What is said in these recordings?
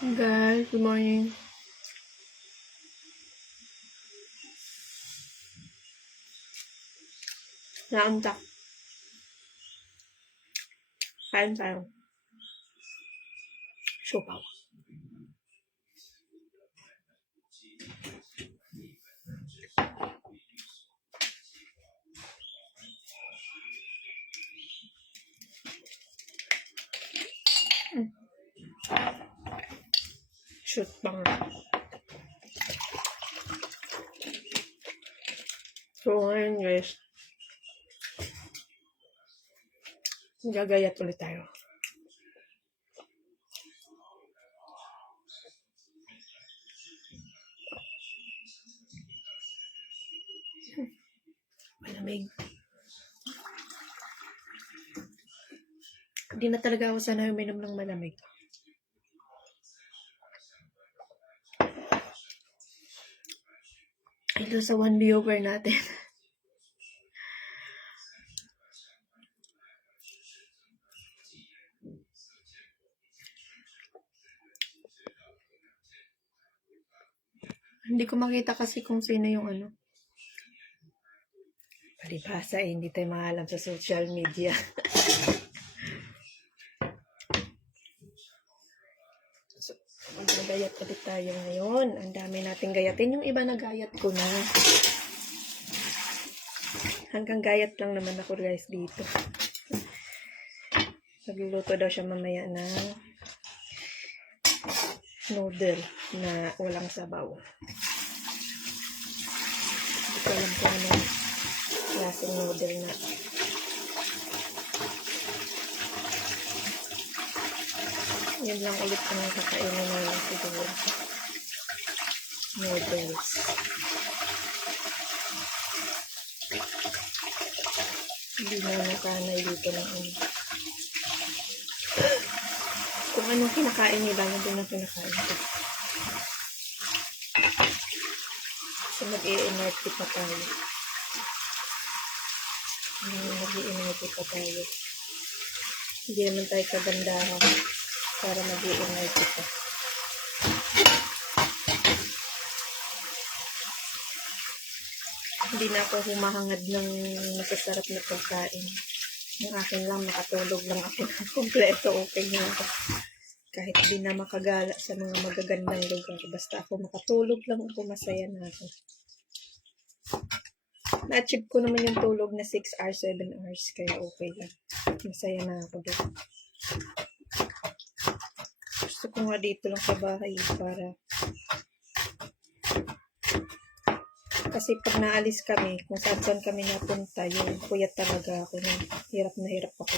Guys, good morning. Naantak. Kain tayo. Siopaw. Shoot bang. So ngayon guys, gagayat ulit tayo. Malamig. Hindi na talaga ako sanay uminom ng malamig. Ito sa 1 viewer natin. Hindi ko makita kasi kung sino yung ano. Palibhasa hindi tayo maalam sa social media. So, magagayat ulit tayo ngayon. Ang dami nating gayatin. Yung iba nagayat ko na. Hanggang gayat lang naman ako guys dito. Nagluluto daw siya mamaya na noodle na walang sabaw. Hindi ko alam kung anong klaseng noodle na. Yan lang ulit ang kakainin namin siguro. Noodles. Hindi na nakanay dito ng ano. Kung anong kinakain nila, yun din ang kinakain ko. So, mag-i-energy pa tayo. Mag-i-energy pa tayo. Hindi naman tayo kagandahan para mag-i-energy pa. Hindi na ako humahangad ng masasarap na pagkain. Yung akin lang, makatulog lang ako ng kompleto, okay na ako. Kahit di na makagala sa mga magagandang lugar. Basta ako makatulog lang ako, masaya na ako. Na-achieve ko naman yung tulog na 6 hours, 7 hours. Kaya okay lang. Masaya na ako doon. Gusto ko nga dito lang sa bahay para kasi pag naalis kami, kung saan kami napunta, yung puyat talaga ako. Hirap na hirap ako.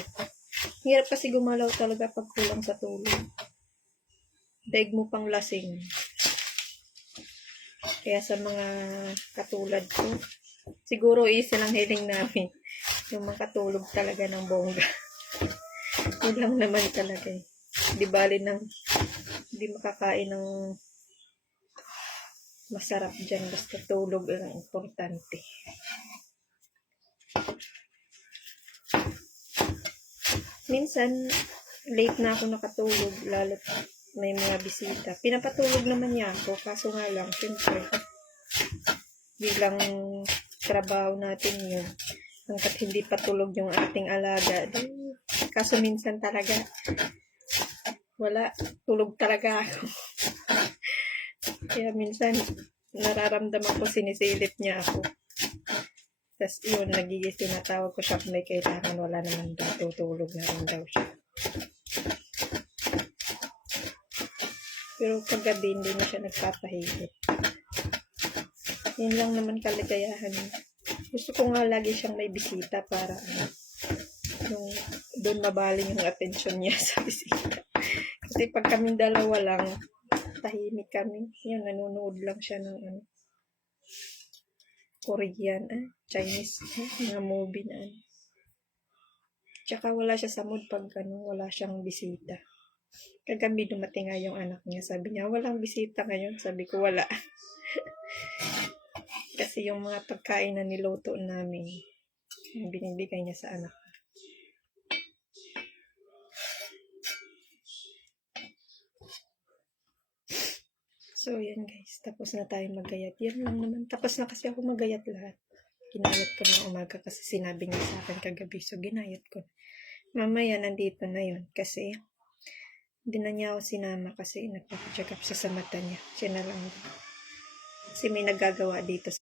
Hirap kasi gumalaw talaga pag kulang sa tulog. Daig mo pang lasing. Kaya sa mga katulad ko, siguro easy lang hiling namin. Yung makatulog talaga ng bongga. Yun lang naman talaga eh. Di bali nang hindi makakain ng masarap dyan. Basta tulog ang importante. Minsan, late na ako nakatulog, lalo may mga bisita. Pinapatulog naman niya ako, kaso nga lang, syempre, bilang trabaho natin yun, hanggat hindi patulog yung ating alaga. Kaso minsan talaga, wala, tulog talaga ako. Kaya minsan, nararamdaman ko sinisilip niya ako. Tapos yun, tinatawag ko siya kung may kailangan, wala naman daw, tutulog na rin daw siya. Pero paggabi, hindi na siya nagpapahigit. Yun lang naman kaligayahan. Gusto ko nga lagi siyang may bisita para yung doon mabaling yung atensyon niya sa bisita. Kasi pag kaming dalawa lang, tahimik kami. Yun, nanonood lang siya ng Korean, Chinese, mga movie na Tsaka wala siya sa mood pag wala siyang bisita. Kagabi dumating nga yung anak niya. Sabi niya, walang bisita ngayon. Sabi ko, wala. Kasi yung mga pagkain na niluto namin, binibigay niya sa anak. So, yan guys. Tapos na tayo magayat. Yan lang naman. Tapos na kasi ako magayat lahat. Ginayat ko ng umaga kasi sinabi niya sa akin kagabi. So, ginayat ko. Mamaya, nandito na yun. Kasi, hindi na niya ako sinama kasi nagpapacheck up siya sa mata niya. Siya na lang. Kasi may nagagawa dito.